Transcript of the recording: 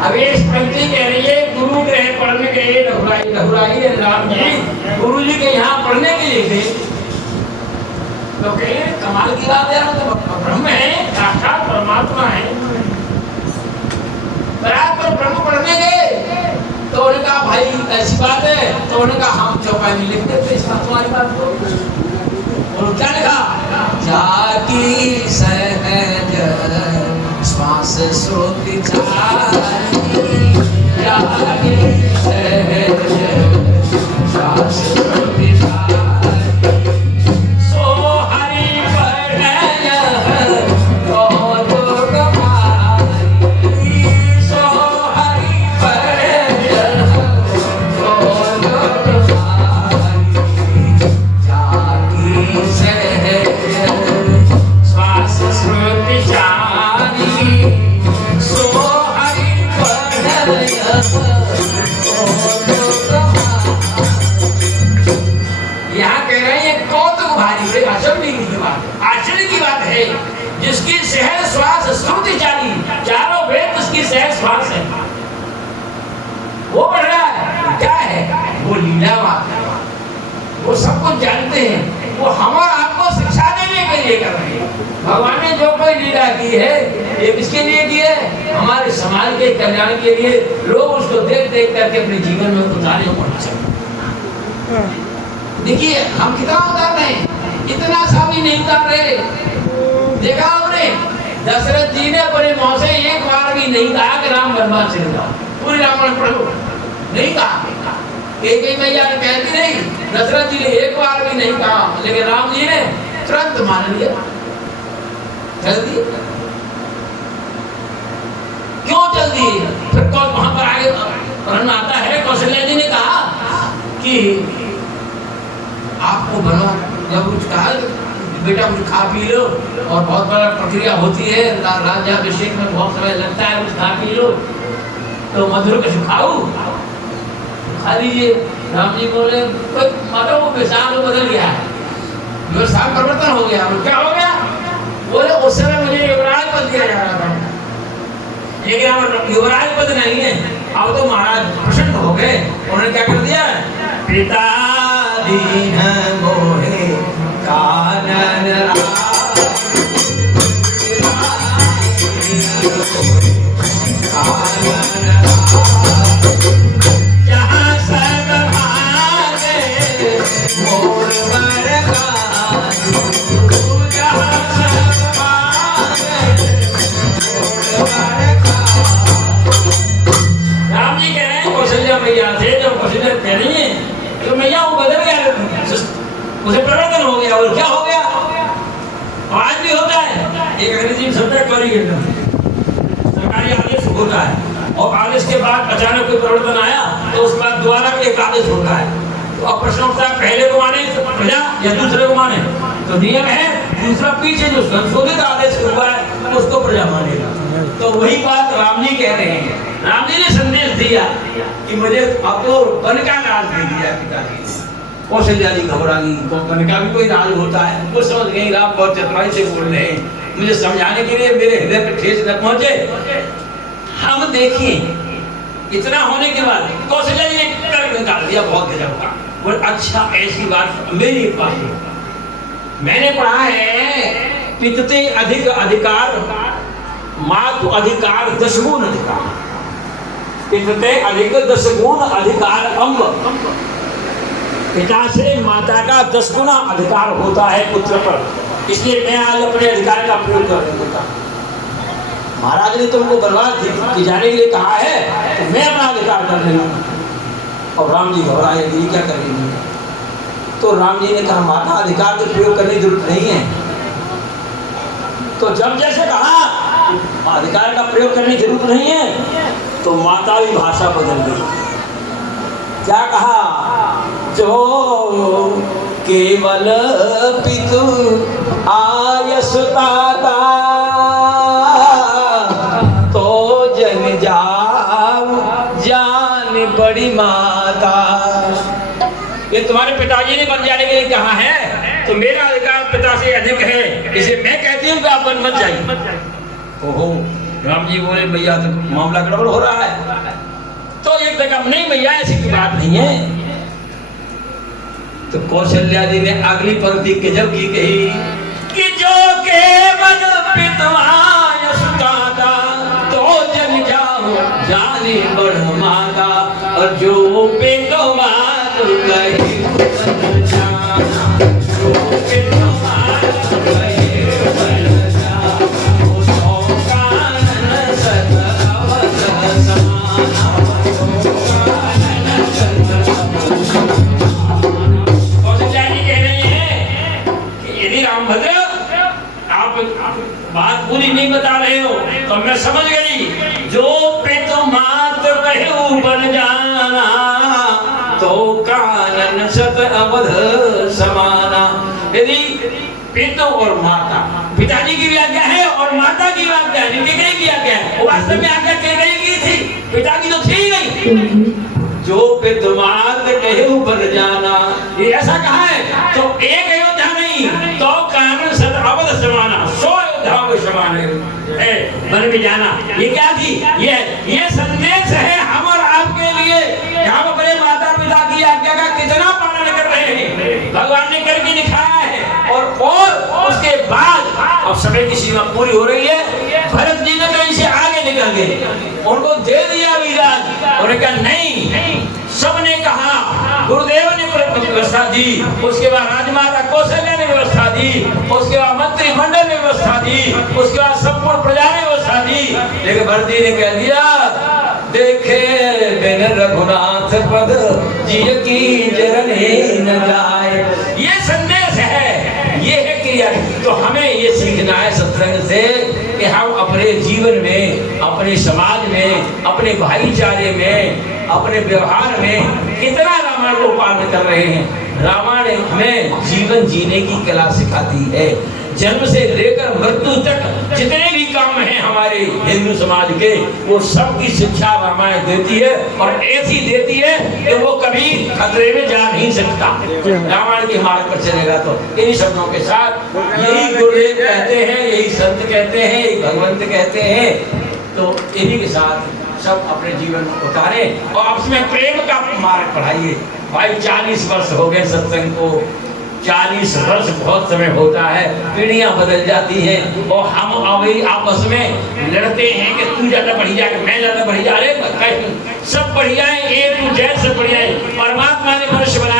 अब ये पंक्ति कह रही है गुरु के पढ़ने गए रघुराई राम जी गुरु जी के यहाँ पढ़ने के लिए थे। तो कहे कमाल की बात है, तो ब्रह्म है, साक्षात परमात्मा है, बराबर ब्रह्म पढ़ने गए। तो उन्होंने कहा भाई ऐसी बात है, तो उन्होंने कहा हम चौपाई में लिख देते इस बात तुम्हारी बात को। और क्या लिखा, जाकी सहज श्वास श्रुति जाकी सहज श्वास श्रुति जिसकी सहज श्वास श्रुति चाली, चारों वेद उसकी सहज श्वास है, वो पढ़ रहा है। क्या है वो? लीलावाद है, वो सब कुछ जानते हैं, वो हम और आपको शिक्षा देने के लिए कर रहे हैं। भगवान ने जो कोई लीला की है ये किसके लिए की है? हमारे समाज के कल्याण के लिए। लोग उसको देख देख करके अपने जीवन में उतारे पढ़ सकते। देखिए हम कितना उतार रहे हैं, इतना सा भी नहीं उतार रहे। देखा आपने दशरथ जी ने अपने मुंह से एक बार भी नहीं कहा कि राम वनवास चले जाओ, पूरी रामायण पढ़ो, नहीं कहा। एक मैया ने कहती नहीं, दशरथ जी ने एक बार भी नहीं कहा, लेकिन राम जी ने तुरंत मान लिया। जल्दी क्यों जल्दी? फिर कौन वहां पर आगे वर्णन आता है, कौशल्या जी ने कहा कि आपको बनो, जब कुछ कहा बेटा कुछ खा पी लो, और बहुत बड़ा प्रक्रिया होती है, राज्याभिषेक में बहुत समय लगता है, कुछ खा पी लो, तो मधुर कुछ खाओ, खा लीजिए। राम जी बोले माता वो विशाल बदल गया है, विशाल परिवर्तन हो गया। क्या हो गया? बोले उस समय मुझे युवराज पद दिया जा रहा था, लेकिन अब युवराज पद नहीं है। अब तो महाराज प्रसन्न हो गए, उन्होंने क्या कर दिया, पिता दीन मोहे कानन जहाँ सब भागे मोर बरका, जहाँ सब भागे मोर बरका। राम जी कह रहे हैं कौशल्या मैया से, जब कौशल्या कह रही है तो मैया वो बदल गया, उसे परिवर्तन हो गया। और क्या हो गया? आज भी होता है, एक अंग्रेजी शब्द है कॉरिगेशन, सरकारी आदेश होता है, और आदेश के बाद अचानक कोई परिवर्तन आया तो उसके बाद दोबारा एक आदेश होता है। तो अब प्रश्न उठता है पहले को माने प्रजा या दूसरे को माने? तो नियम है दूसरा पीछे जो संशोधित आदेश हुआ है उसको प्रजा मानेगा। तो वही बात राम जी कह रहे हैं। राम जी ने संदेश दिया कि मुझे अब तो वन का राज दे दिया पिताजी। कौशल्या जी घबरा गई, वन का भी कोई राज होता है, वो समझ गई राम बहुत चतुराई से बोल रहे हैं, मुझे समझाने के लिए मेरे हृदय पर ठेस न पहुंचे। हम देखिए इतना होने के बाद कौशल्या जी ने तर्क निकाल दिया बहुत गजब का। बोले अच्छा ऐसी बात मेरी पास मैंने पढ़ा है, पितते अधिक अधिकार मातु अधिकार 10 गुण अधिकार, पितते अधिक 10 गुण अधिकार अंग। पिता से माता का 10 गुना अधिकार होता है पुत्र पर, इसलिए मैं आज अपने अधिकार का प्रयोग कर रहा हूँ। महाराज ने तुमको बर्बाद की जाने के लिए कहा है तो मैं अपना अधिकार कर रही हूँ। और राम जी घबराए, ये क्या करेंगे? तो राम जी ने कहा माता अधिकार का प्रयोग करने की जरूरत नहीं है। तो जब जैसे कहा अधिकार का प्रयोग करने की जरूरत नहीं है, तो माता भी भाषा बदल गई। क्या कहा? जो केवल पितु आयसुताता तो जन जाम जान बड़ी माता। ये तुम्हारे पिताजी ने बन जाने के लिए कहा है, तो मेरा अधिकार पिता से अधिक है, इसे मैं कहती हूँ कि आप बन मत जाइए। ओहो, राम जी बोले भैया तो मामला गड़बड़ हो रहा है। तो एक कहा नहीं भैया ऐसी कोई बात नहीं है। तो कौशल्या जी ने अगली पंक्ति के जब की कही कि जो के मन पितवाय सुताता तो जन जाओ जाने बड़ माता, और जो पितवात कही बन जाना, जो पितवात कही बन जाना, तो कानन सत अवध समाना, तो कानन सत अवध समाना। कौशल्या जी कह रही है कि यदि रामभद्र आप बात पूरी नहीं बता रहे हो तो मैं समझ गई, जो पितु मात कहू बन जाना, तो कानन सत अवध समाना। यदि पितु और माता, पिताजी की भी आज्ञा है और माता की भी आज्ञा है, निकले की आज्ञा है, वो वास्तव में आज्ञा कह रही की थी, पिताजी तो थी नहीं। जो पितु मात कहू बन जाना, ये ऐसा कहा है तो एक अयोध्या नहीं तो कानन सत अवध समाना, 100 अयोध्याओं के समान है बन भी जाना। ये क्या थी? ये संदेश है हम और आपके लिए। हम अपने माता पिता की आज्ञा का कितना पालन कर रहे हैं, भगवान ने करके दिखाया है। और उसके बाद अब समय की सीमा पूरी हो रही है, भरत जी ने तो इसे आगे निकल गए, उनको दे दिया विराज। उन्होंने कहा नहीं, सबने कहा, गुरुदेव ने व्यवस्था दी, उसके बाद राजमाता कौशल्या ने व्यवस्था दी, उसके बाद मंत्रिमंडल ने व्यवस्था दी, उसके बाद संपूर्ण प्रजा ने व्यवस्था दी, लेकिन भरत जी ने कह दिया देखे बिन रघुनाथ पद जिय की जरने न जाए। ये संदेश है, ये है क्रिया। तो हमें ये सीखना है सत्संग से कि हम अपने जीवन में, अपने समाज में, अपने भाईचारे में, अपने व्यवहार में कितना रामायण को पालन कर रहे हैं। रामायण हमें जीवन जीने की कला सिखाती है। जन्म से लेकर मृत्यु तक जितने भी काम हैं हमारे हिंदू समाज के, वो सब की शिक्षा रामायण देती है, और ऐसी देती है कि वो कभी खतरे में जा नहीं सकता रामायण के मार्ग पर चलेगा। तो इन्हीं शब्दों के साथ यही गुरुदेव कहते हैं, यही संत कहते हैं, यही भगवंत कहते हैं। तो इन्हीं के साथ सब अपने जीवन उतारें और आपस में प्रेम का मार्ग बढ़ाइए। भाई 40 वर्ष हो गए सत्संग को, 40 वर्ष बहुत समय होता है, पीढ़ियां बदल जाती हैं और हम अभी आपस में लड़ते हैं कि तू ज्यादा बढ़िया कि मैं ज्यादा बढ़िया। अरे सब बढ़िया है, A to Z सब बढ़िया है। परमात्मा ने मनुष्य बनाया